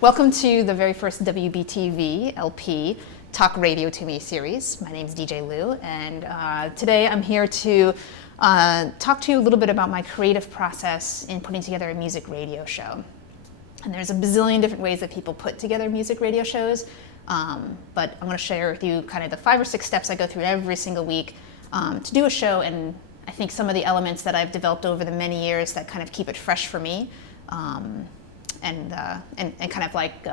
Welcome to the very first WBTV-LP Talk Radio to Me series. My name is DJ Llu, and today I'm here to talk to you a little bit about my creative process in putting together a music radio show. And there's a bazillion different ways that people put together music radio shows, but I'm going to share with you kind of the 5 or 6 steps I go through every single week to do a show, and I think some of the elements that I've developed over the many years that kind of keep it fresh for me. And kind of like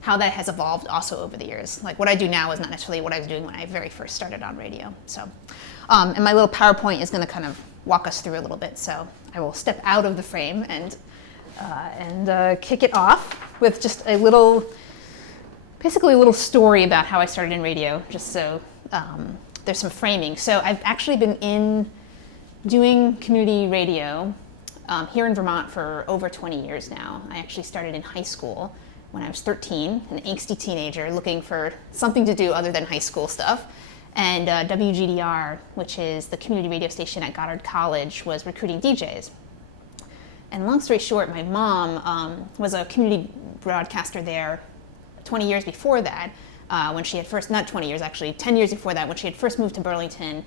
how that has evolved also over the years. Like what I do now is not necessarily what I was doing when I very first started on radio. So, and my little PowerPoint is going to kind of walk us through a little bit. So I will step out of the frame and kick it off with just a little, basically a little story about how I started in radio, just so there's some framing. So I've actually been doing community radio here in Vermont for over 20 years now. I actually started in high school when I was 13, an angsty teenager looking for something to do other than high school stuff. And WGDR, which is the community radio station at Goddard College, was recruiting DJs. And long story short, my mom was a community broadcaster there 20 years before that, when she had first, not 20 years actually, 10 years before that, when she had first moved to Burlington,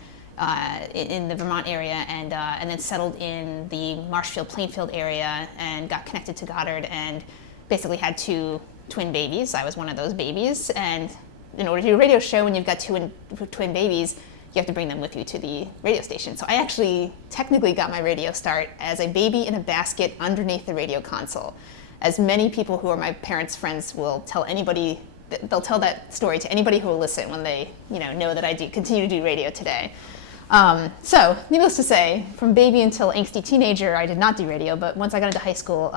in the Vermont area, and then settled in the Marshfield, Plainfield area, and got connected to Goddard, and basically had 2 twin babies. I was one of those babies, and in order to do a radio show when you've got 2 twin babies, you have to bring them with you to the radio station. So I actually technically got my radio start as a baby in a basket underneath the radio console. As many people who are my parents' friends will tell anybody, they'll tell that story to anybody who will listen when they know that I do continue to do radio today. So, needless to say, from baby until angsty teenager, I did not do radio, but once I got into high school,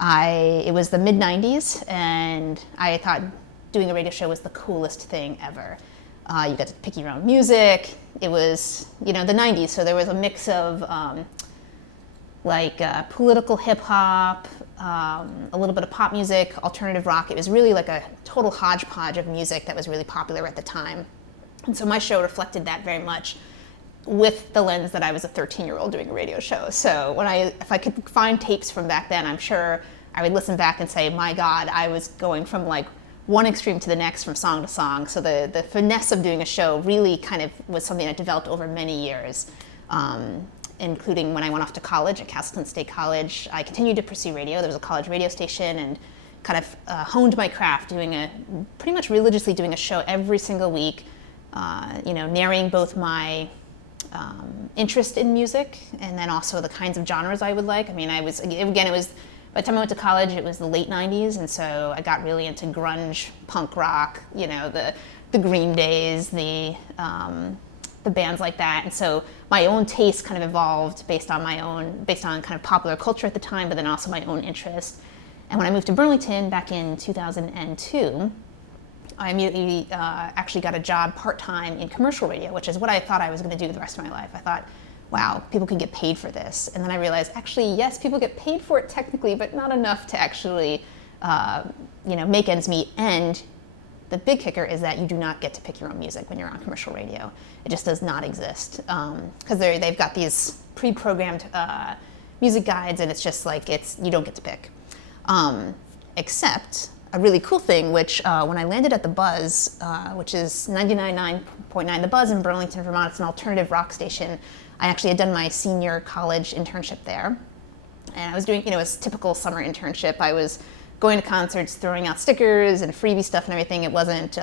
it was the mid-90s, and I thought doing a radio show was the coolest thing ever. You got to pick your own music. It was, the 90s, so there was a mix of political hip-hop, a little bit of pop music, alternative rock. It was really like a total hodgepodge of music that was really popular at the time. And so my show reflected that very much with the lens that I was a 13-year-old doing a radio show. So if I could find tapes from back then, I'm sure I would listen back and say, my God, I was going from like one extreme to the next, from song to song. So the finesse of doing a show really kind of was something that developed over many years, including when I went off to college at Castleton State College. I continued to pursue radio. There was a college radio station, and kind of honed my craft, pretty much religiously doing a show every single week. Narrating both my interest in music and then also the kinds of genres I would like. I mean, it was, by the time I went to college, it was the late 90s, and so I got really into grunge, punk rock, the Green Days, the bands like that. And so my own taste kind of evolved based on kind of popular culture at the time, but then also my own interest. And when I moved to Burlington back in 2002, I immediately actually got a job part-time in commercial radio, which is what I thought I was going to do the rest of my life. I thought, wow, people can get paid for this. And then I realized, actually, yes, people get paid for it technically, but not enough to actually, make ends meet. And the big kicker is that you do not get to pick your own music when you're on commercial radio. It just does not exist, because they've got these pre-programmed music guides, and it's just like you don't get to pick, except a really cool thing, which when I landed at the Buzz, which is 99.9 The Buzz in Burlington, Vermont, it's an alternative rock station. I actually had done my senior college internship there, and I was doing, a typical summer internship. I was going to concerts, throwing out stickers and freebie stuff and everything. It wasn't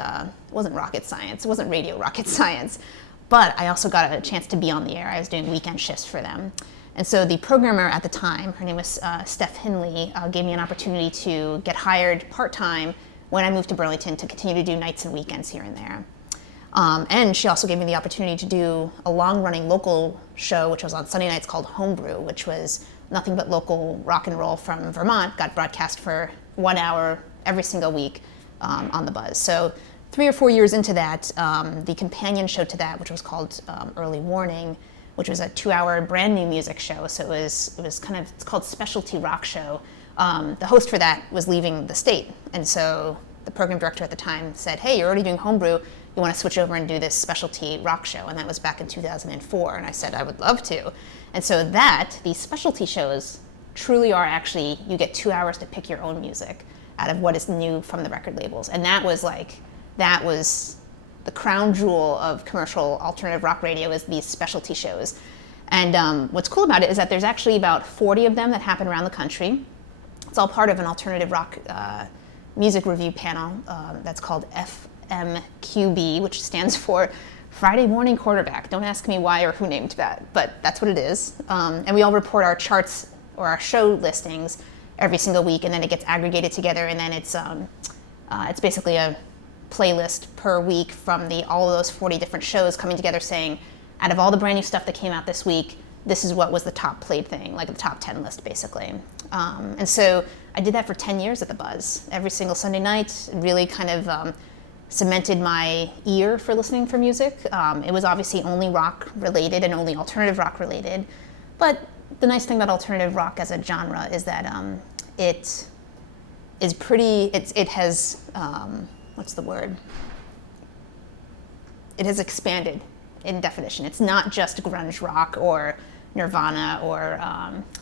rocket science. It wasn't radio rocket science, but I also got a chance to be on the air. I was doing weekend shifts for them. And so the programmer at the time, her name was Steph Hinley, gave me an opportunity to get hired part-time when I moved to Burlington to continue to do nights and weekends here and there. And she also gave me the opportunity to do a long-running local show, which was on Sunday nights, called Homebrew, which was nothing but local rock and roll from Vermont, got broadcast for 1 hour every single week on the Buzz. So 3 or 4 years into that, the companion show to that, which was called Early Warning, which was a 2-hour brand new music show. So it's called Specialty Rock Show. The host for that was leaving the state. And so the program director at the time said, hey, you're already doing Homebrew. You want to switch over and do this specialty rock show? And that was back in 2004. And I said, I would love to. And so these specialty shows truly are actually, you get 2 hours to pick your own music. out of what is new from the record labels. And that was the crown jewel of commercial alternative rock radio, is these specialty shows. And what's cool about it is that there's actually about 40 of them that happen around the country. It's all part of an alternative rock music review panel that's called FMQB, which stands for Friday Morning Quarterback. Don't ask me why or who named that, but that's what it is. And we all report our charts or our show listings every single week, and then it gets aggregated together, and then it's basically a playlist per week from all of those 40 different shows coming together, saying, out of all the brand new stuff that came out this week, this is what was the top played thing, like the top 10 list, basically. And so I did that for 10 years at the Buzz. Every single Sunday night, really kind of cemented my ear for listening for music. It was obviously only rock related and only alternative rock related, but the nice thing about alternative rock as a genre is that it has, what's the word? It has expanded in definition. It's not just grunge rock or Nirvana or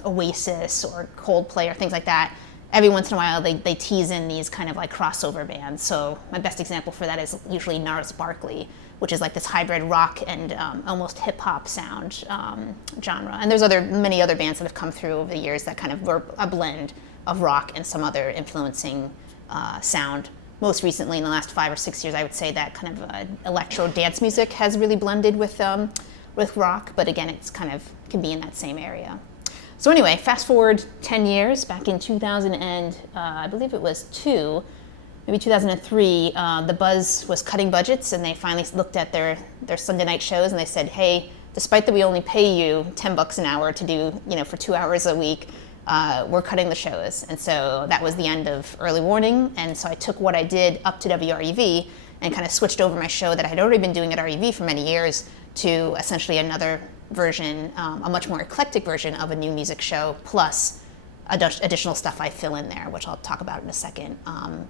Oasis or Coldplay or things like that. Every once in a while they tease in these kind of like crossover bands. So my best example for that is usually Gnarls Barkley, which is like this hybrid rock and almost hip hop sound genre. And there's many other bands that have come through over the years that kind of were a blend of rock and some other influencing sound. Most recently, in the last 5 or 6 years, I would say that kind of electro dance music has really blended with rock, but again, it's kind of can be in that same area. So anyway, fast forward 10 years, back in 2000 and I believe it was maybe 2003, the Buzz was cutting budgets, and they finally looked at their Sunday night shows, and they said, hey, despite that we only pay you $10 an hour to do, for 2 hours a week, we're cutting the shows. And so that was the end of Early Warning. And so I took what I did up to WRUV and kind of switched over my show that I had already been doing at RUV for many years to essentially another version, a much more eclectic version of a new music show, plus additional stuff I fill in there, which I'll talk about in a second.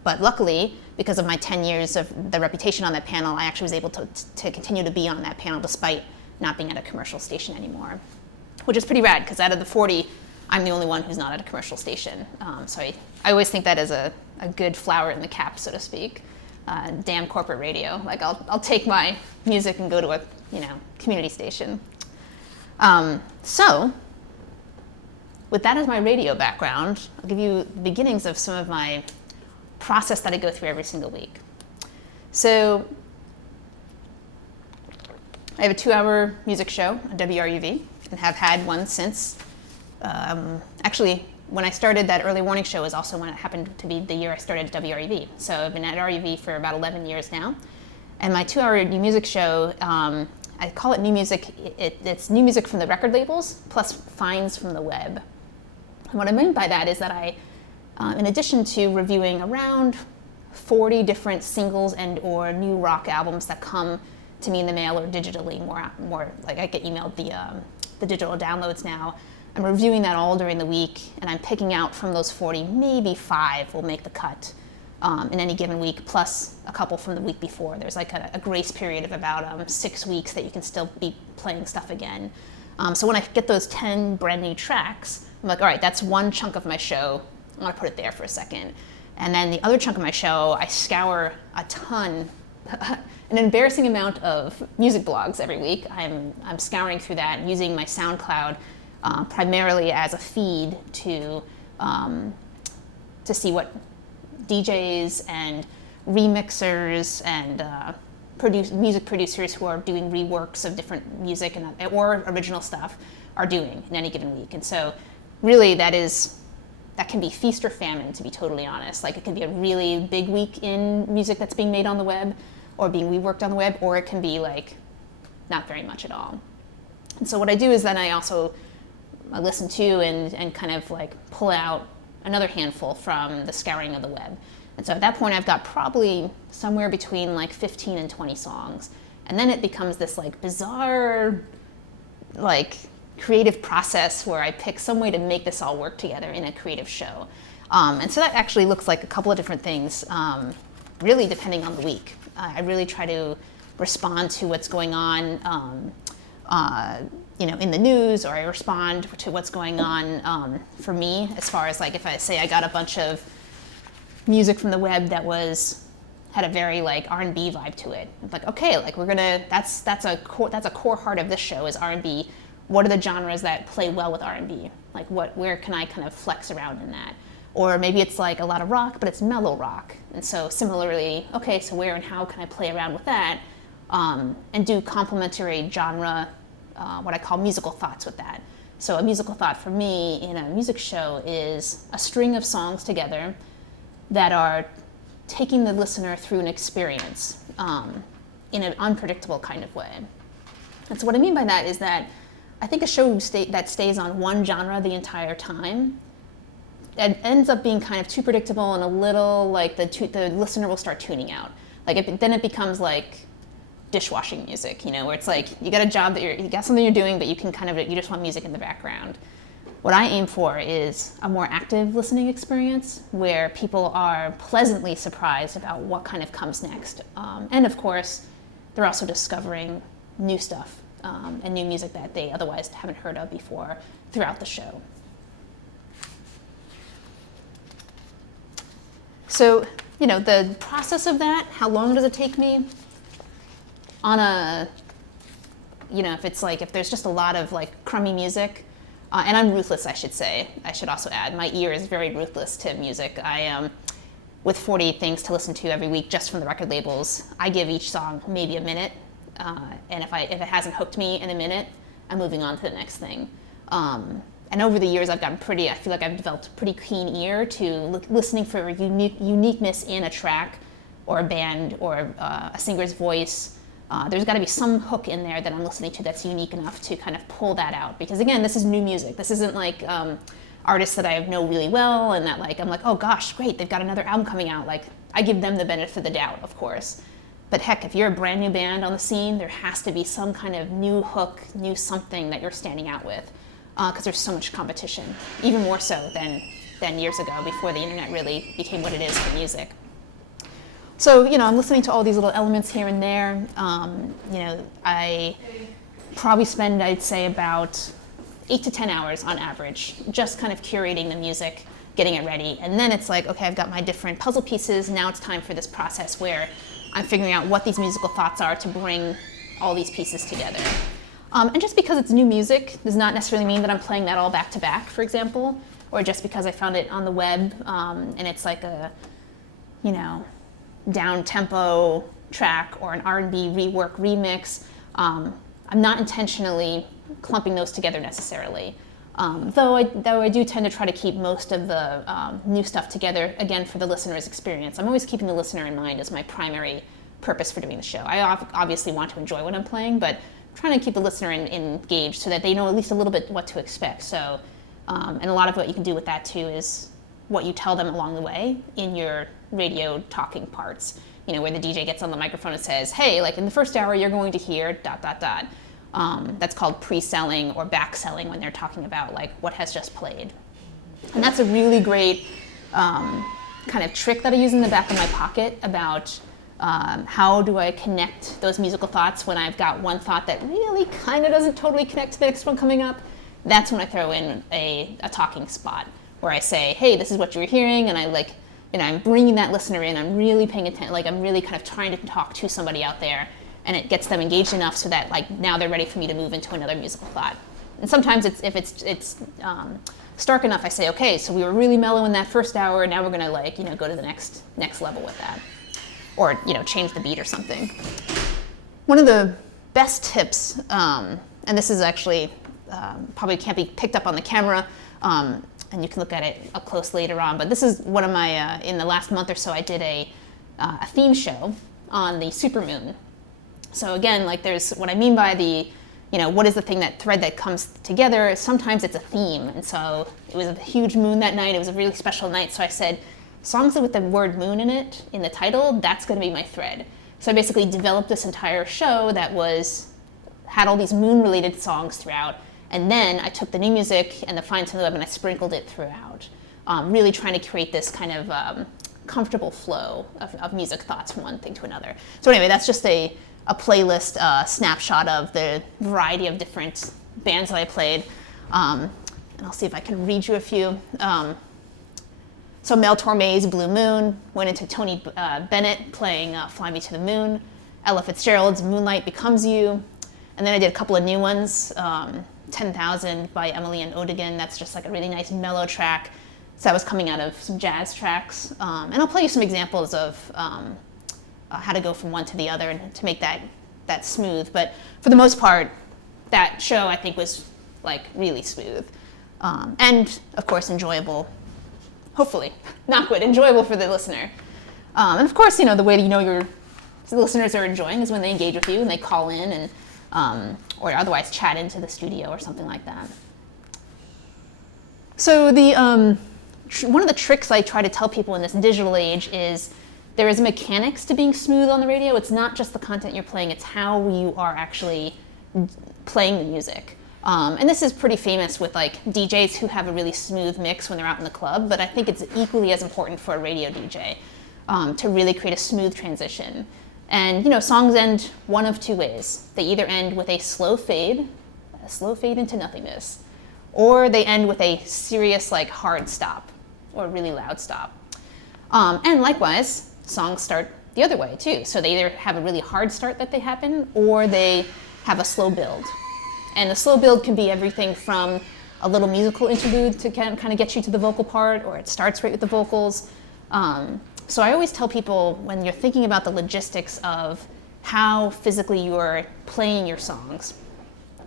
But luckily, because of my 10 years of the reputation on that panel, I actually was able to continue to be on that panel despite not being at a commercial station anymore, which is pretty rad, because out of the 40, I'm the only one who's not at a commercial station. So I always think that is a good flower in the cap, so to speak. Damn corporate radio. Like I'll take my music and go to a community station. So with that as my radio background, I'll give you the beginnings of some of my process that I go through every single week. So I have a 2-hour music show on WRUV and have had one since. Actually, when I started that Early Warning show is also when it happened to be the year I started at WRUV. So I've been at RUV for about 11 years now. And my 2-hour new music show, I call it new music. It's new music from the record labels plus finds from the web. And what I mean by that is that I, in addition to reviewing around 40 different singles and or new rock albums that come to me in the mail or digitally, more like I get emailed the digital downloads now, I'm reviewing that all during the week, and I'm picking out from those 40, maybe 5 will make the cut in any given week, plus a couple from the week before. There's like a grace period of about 6 weeks that you can still be playing stuff again. So when I get those 10 brand new tracks, I'm like, all right, that's one chunk of my show. I'm gonna put it there for a second. And then the other chunk of my show, I scour a ton, an embarrassing amount of music blogs every week. I'm scouring through that and using my SoundCloud primarily as a feed to see what DJs and remixers and music producers who are doing reworks of different music or original stuff are doing in any given week. And so really that can be feast or famine, to be totally honest. Like it can be a really big week in music that's being made on the web or being reworked on the web, or it can be like not very much at all. And so what I do is then I listen to and kind of like pull out another handful from the scouring of the web. And so at that point I've got probably somewhere between like 15 and 20 songs. And then it becomes this like bizarre like creative process where I pick some way to make this all work together in a creative show. And so that actually looks like a couple of different things, really depending on the week. I really try to respond to what's going on in the news, or I respond to what's going on for me, as far as like if I say I got a bunch of music from the web that had a very like R&B vibe to it. It's like, okay, like that's a core heart of this show is R&B. What are the genres that play well with R&B? Like where can I kind of flex around in that? Or maybe it's like a lot of rock, but it's mellow rock. And so similarly, okay, so where and how can I play around with that and do complementary genre, what I call musical thoughts with that. So a musical thought for me in a music show is a string of songs together that are taking the listener through an experience in an unpredictable kind of way. And so what I mean by that is that I think a show that stays on one genre the entire time, it ends up being kind of too predictable and a little like the listener will start tuning out. Like then it becomes like dishwashing music, where it's like you got a job that you got something you're doing, but you just want music in the background. What I aim for is a more active listening experience where people are pleasantly surprised about what kind of comes next. And of course, they're also discovering new stuff and new music that they otherwise haven't heard of before throughout the show. So, the process of that, how long does it take me? On a, if there's just a lot of like crummy music, and I'm ruthless, I should say. I should also add, my ear is very ruthless to music. With 40 things to listen to every week just from the record labels, I give each song maybe a minute, and if it hasn't hooked me in a minute, I'm moving on to the next thing. And over the years, I feel like I've developed a pretty keen ear to listening for uniqueness in a track or a band or a singer's voice. There's got to be some hook in there that I'm listening to that's unique enough to kind of pull that out. Because again, this is new music. This isn't like artists that I know really well and that like I'm like, oh gosh, great, they've got another album coming out. Like I give them the benefit of the doubt, of course. But heck, if you're a brand new band on the scene, there has to be some kind of new hook, new something that you're standing out with. Because there's so much competition, even more so than years ago before the internet really became what it is for music. So, I'm listening to all these little elements here and there. I probably spend, I'd say, about 8 to 10 hours on average, just kind of curating the music, getting it ready. And then it's like, okay, I've got my different puzzle pieces. Now it's time for this process where I'm figuring out what these musical thoughts are to bring all these pieces together. And just because it's new music does not necessarily mean that I'm playing that all back to back, for example, or just because I found it on the web and it's like a, down-tempo track or an R&B rework remix. I'm not intentionally clumping those together necessarily. Though I do tend to try to keep most of the new stuff together, again, for the listener's experience. I'm always keeping the listener in mind as my primary purpose for doing the show. I obviously want to enjoy what I'm playing, but trying to keep the listener engaged so that they know at least a little bit what to expect. So, and a lot of what you can do with that too is what you tell them along the way in your radio talking parts, where the DJ gets on the microphone and says, hey, like in the first hour you're going to hear ... That's called pre-selling or back-selling when they're talking about like what has just played. And that's a really great kind of trick that I use in the back of my pocket about how do I connect those musical thoughts when I've got one thought that really kind of doesn't totally connect to the next one coming up. That's when I throw in a talking spot where I say, hey, this is what you were hearing, and I'm bringing that listener in. I'm really paying attention, like I'm really kind of trying to talk to somebody out there, and it gets them engaged enough so that like now they're ready for me to move into another musical thought. And sometimes if it's stark enough, I say, okay, so we were really mellow in that first hour, now we're gonna go to the next level with that. Or change the beat or something. One of the best tips, and this is actually probably can't be picked up on the camera, and you can look at it up close later on, but this is one of my, in the last month or so, I did a theme show on the supermoon. So again, like there's, what I mean by the, what is the thread that comes together? Sometimes it's a theme, and so it was a huge moon that night, it was a really special night, so I said, songs with the word moon in it, in the title, that's going to be my thread. So I basically developed this entire show that had all these moon-related songs throughout, and then I took the new music and the Find to the Web and I sprinkled it throughout, really trying to create this kind of comfortable flow of music thoughts from one thing to another. So anyway, that's just a playlist snapshot of the variety of different bands that I played, and I'll see if I can read you a few. So Mel Torme's Blue Moon went into Tony Bennett playing Fly Me to the Moon, Ella Fitzgerald's Moonlight Becomes You, and then I did a couple of new ones, 10,000 by Emily and Odigan. That's just like a really nice mellow track. So that was coming out of some jazz tracks. And I'll play you some examples of how to go from one to the other and to make that smooth. But for the most part, that show I think was like really smooth. And of course enjoyable, hopefully, not good, enjoyable for the listener. And of course, the way you know your listeners are enjoying is when they engage with you and they call in and or otherwise chat into the studio or something like that. So one of the tricks I try to tell people in this digital age is there is mechanics to being smooth on the radio. It's not just the content you're playing, it's how you are actually playing the music. And this is pretty famous with like DJs who have a really smooth mix when they're out in the club, but I think it's equally as important for a radio DJ to really create a smooth transition. And songs end one of two ways. They either end with a slow fade into nothingness, or they end with a serious like hard stop or a really loud stop. And likewise, songs start the other way too. So they either have a really hard start that they happen, or they have a slow build. And the slow build can be everything from a little musical interlude to kind of get you to the vocal part, or it starts right with the vocals. So I always tell people when you're thinking about the logistics of how physically you're playing your songs,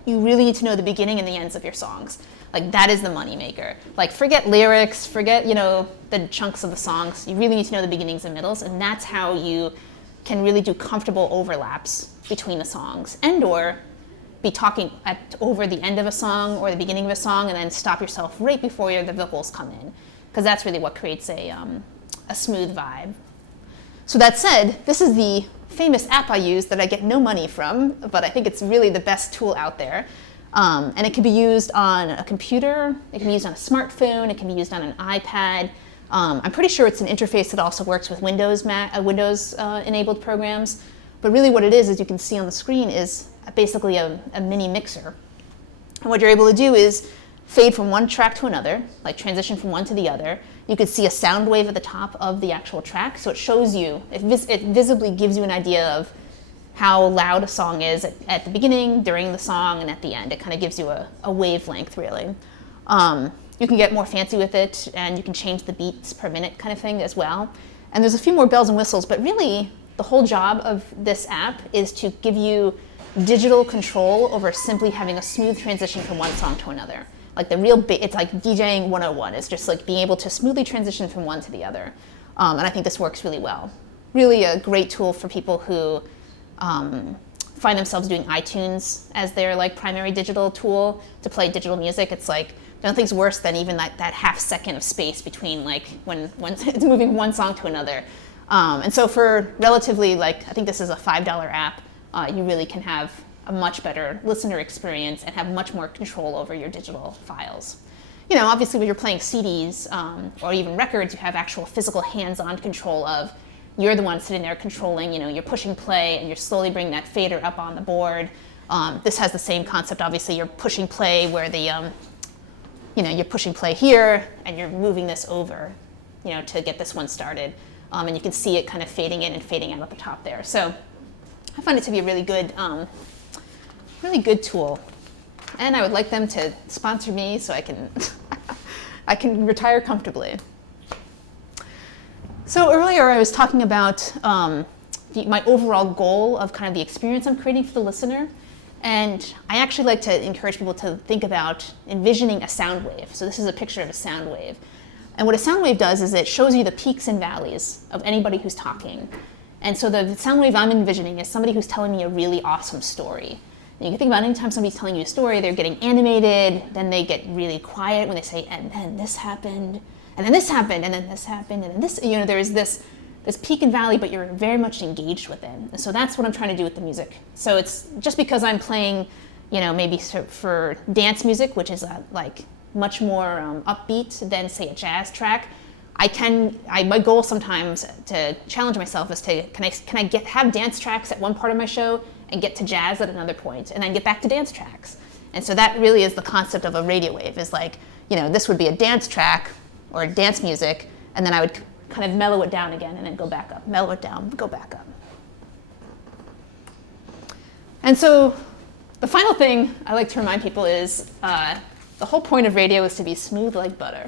you really need to know the beginning and the ends of your songs. Like that is the moneymaker. Like forget lyrics, forget the chunks of the songs. You really need to know the beginnings and middles, and that's how you can really do comfortable overlaps between the songs, and or be talking over the end of a song or the beginning of a song, and then stop yourself right before the vocals come in, because that's really what creates a smooth vibe. So that said, this is the famous app I use that I get no money from, but I think it's really the best tool out there. And it can be used on a computer, it can be used on a smartphone, it can be used on an iPad. I'm pretty sure it's an interface that also works with Windows enabled programs. But really what it is, as you can see on the screen, is basically a mini mixer. And what you're able to do is fade from one track to another, like transition from one to the other. You could see a sound wave at the top of the actual track, so it shows you, it visibly gives you an idea of how loud a song is at the beginning, during the song, and at the end. It kind of gives you a wavelength, really. You can get more fancy with it, and you can change the beats per minute kind of thing as well. And there's a few more bells and whistles, but really the whole job of this app is to give you digital control over simply having a smooth transition from one song to another. Like it's like DJing 101. It's just like being able to smoothly transition from one to the other. And I think this works really well. Really a great tool for people who find themselves doing iTunes as their like primary digital tool to play digital music. It's like nothing's worse than even that half second of space between like when it's moving one song to another. And so for relatively, I think this is a $5 app, you really can have a much better listener experience and have much more control over your digital files. Obviously when you're playing CDs or even records, you have actual physical hands-on control of, you're the one sitting there controlling, you're pushing play and you're slowly bringing that fader up on the board. This has the same concept, obviously. You're pushing play where you're pushing play here and you're moving this over, to get this one started. And you can see it kind of fading in and fading out at the top there. So I find it to be a really good tool. And I would like them to sponsor me so I can I can retire comfortably. So earlier I was talking about my overall goal of kind of the experience I'm creating for the listener. And I actually like to encourage people to think about envisioning a sound wave. So this is a picture of a sound wave. And what a sound wave does is it shows you the peaks and valleys of anybody who's talking. And so the sound wave I'm envisioning is somebody who's telling me a really awesome story. And you can think about anytime somebody's telling you a story, they're getting animated, then they get really quiet when they say, and then this happened, and then this happened, and then this happened, and then this, there's this peak and valley, but you're very much engaged with it. And so that's what I'm trying to do with the music. So it's just because I'm playing, maybe for dance music, which is much more upbeat than say a jazz track, my goal sometimes to challenge myself is to, can I have dance tracks at one part of my show and get to jazz at another point and then get back to dance tracks. And so that really is the concept of a radio wave, is this would be a dance track or dance music, and then I would kind of mellow it down again and then go back up, mellow it down, go back up. And so the final thing I like to remind people is the whole point of radio is to be smooth like butter.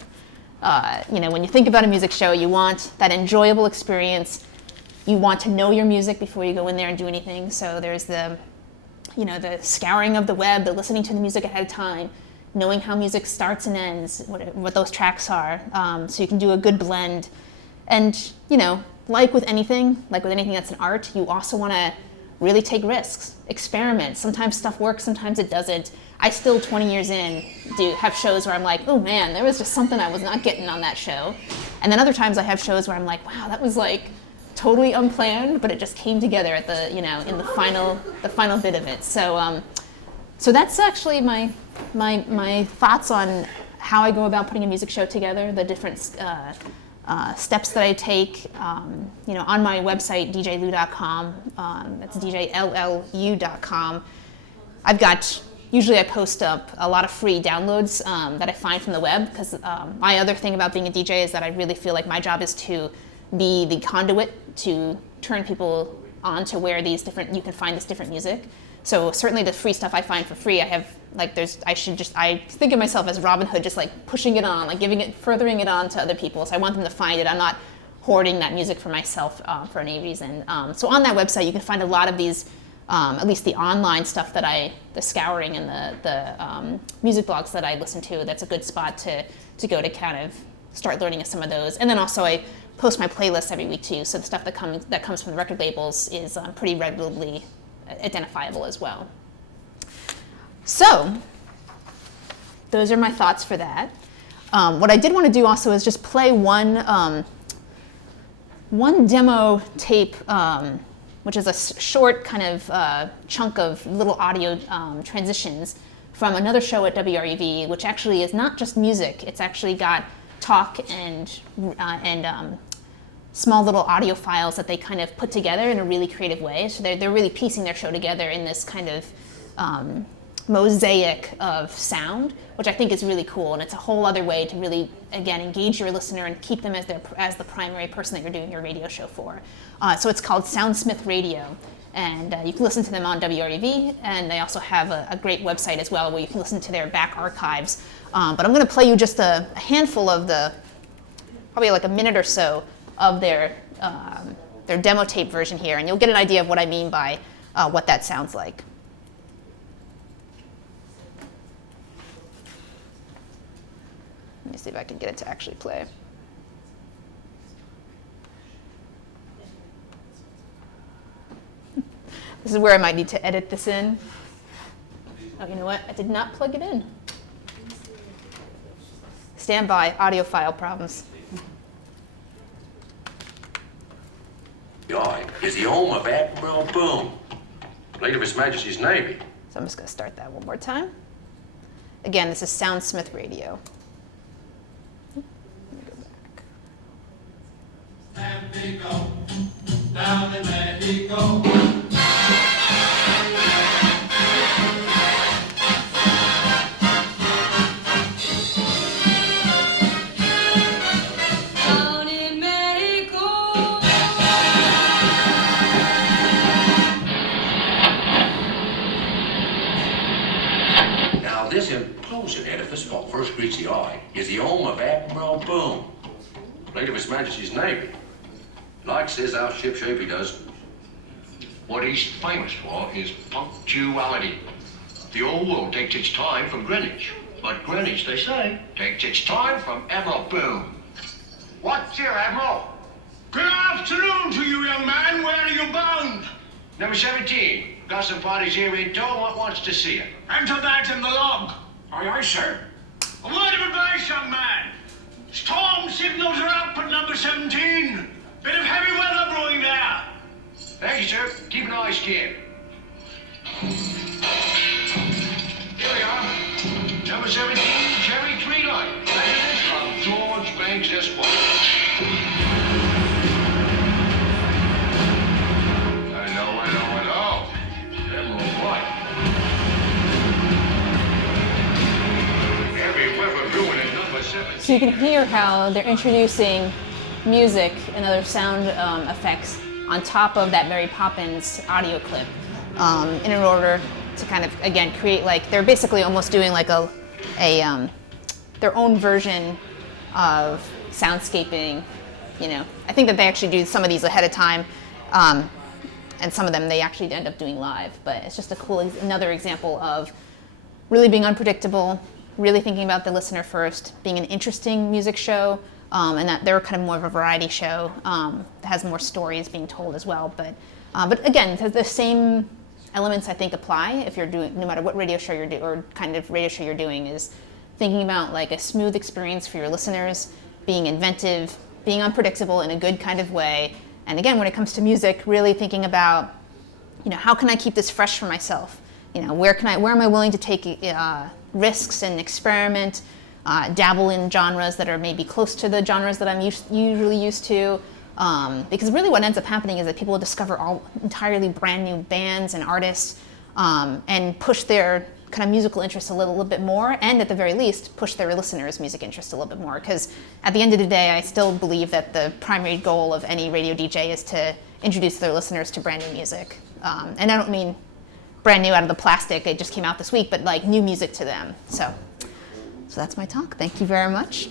When you think about a music show, you want that enjoyable experience. You want to know your music before you go in there and do anything. So there's the scouring of the web, the listening to the music ahead of time, knowing how music starts and ends, what those tracks are, so you can do a good blend. And, like with anything that's an art, you also want to really take risks, experiment. Sometimes stuff works, sometimes it doesn't. I still, 20 years in, do have shows where I'm like, oh man, there was just something I was not getting on that show. And then other times I have shows where I'm like, wow, that was like totally unplanned, but it just came together at the, in the final bit of it. So that's actually my thoughts on how I go about putting a music show together, the different steps that I take. On my website, djllu.com, that's djllu.com. Usually I post up a lot of free downloads that I find from the web, because my other thing about being a DJ is that I really feel like my job is to be the conduit to turn people on to where you can find this different music. So certainly the free stuff I find for free, I think of myself as Robin Hood, just like pushing it on, like furthering it on to other people. So I want them to find it. I'm not hoarding that music for myself for any reason. So on that website, you can find a lot of these, at least the online stuff the scouring and the music blogs that I listen to. That's a good spot to go to kind of start learning some of those. And then also I post my playlists every week too. So the stuff that comes from the record labels is pretty readily identifiable as well. So those are my thoughts for that. What I did want to do also is just play one demo tape, which is a short kind of chunk of little audio transitions from another show at WRUV, which actually is not just music. It's actually got talk and small little audio files that they kind of put together in a really creative way. So they're really piecing their show together in this kind of mosaic of sound, which I think is really cool. And it's a whole other way to really, again, engage your listener and keep them as the primary person that you're doing your radio show for. So it's called Soundsmith Radio. And you can listen to them on WRUV, and they also have a great website as well where you can listen to their back archives. But I'm going to play you just a handful of probably like a minute or so of their demo tape version here, and you'll get an idea of what I mean by what that sounds like. Let me see if I can get it to actually play. This is where I might need to edit this in. Oh, you know what? I did not plug it in. Stand by, audio file problems. Is the home of Admiral Boone, late of His Majesty's Navy. So I'm just going to start that one more time. Again, this is Soundsmith Radio. Let me go back. Mexico, down in Mexico. This imposing edifice, what first greets the eye, is the home of Admiral Boone, late of His Majesty's Navy. Like says our ship shape he does. What he's famous for is punctuality. The old world takes its time from Greenwich, but Greenwich, they say, takes its time from Admiral Boone. What's here, Admiral? Good afternoon to you, young man. Where are you bound? Number 17. Got some parties here in tow. What wants to see you? Enter that in the log. Aye, aye, sir. A word of advice, young man. Storm signals are up at number 17. Bit of heavy weather brewing there. Thank you, sir. Keep an eye scared. Here we are. Number 17, Cherry Tree Line. Residence of George Banks, Esquire. So you can hear how they're introducing music and other sound effects on top of that Mary Poppins audio clip in order to kind of, again, create like, they're basically almost doing like their own version of soundscaping. You know, I think that they actually do some of these ahead of time, and some of them they actually end up doing live, but it's just a cool, another example of really being unpredictable, really thinking about the listener first, being an interesting music show, and that they're kind of more of a variety show that has more stories being told as well. But again, the same elements I think apply if you're doing, no matter what radio show you're doing or kind of radio show you're doing, is thinking about like a smooth experience for your listeners, being inventive, being unpredictable in a good kind of way. And again, when it comes to music, really thinking about, you know, how can I keep this fresh for myself? You know, where am I willing to take risks and experiment, dabble in genres that are maybe close to the genres that I'm usually used to. Because really what ends up happening is that people discover all entirely brand new bands and artists, and push their kind of musical interests a little bit more, and at the very least, push their listeners' music interest a little bit more. Because at the end of the day, I still believe that the primary goal of any radio DJ is to introduce their listeners to brand new music. And I don't mean brand new out of the plastic, it just came out this week, but like new music to them. So that's my talk. Thank you very much.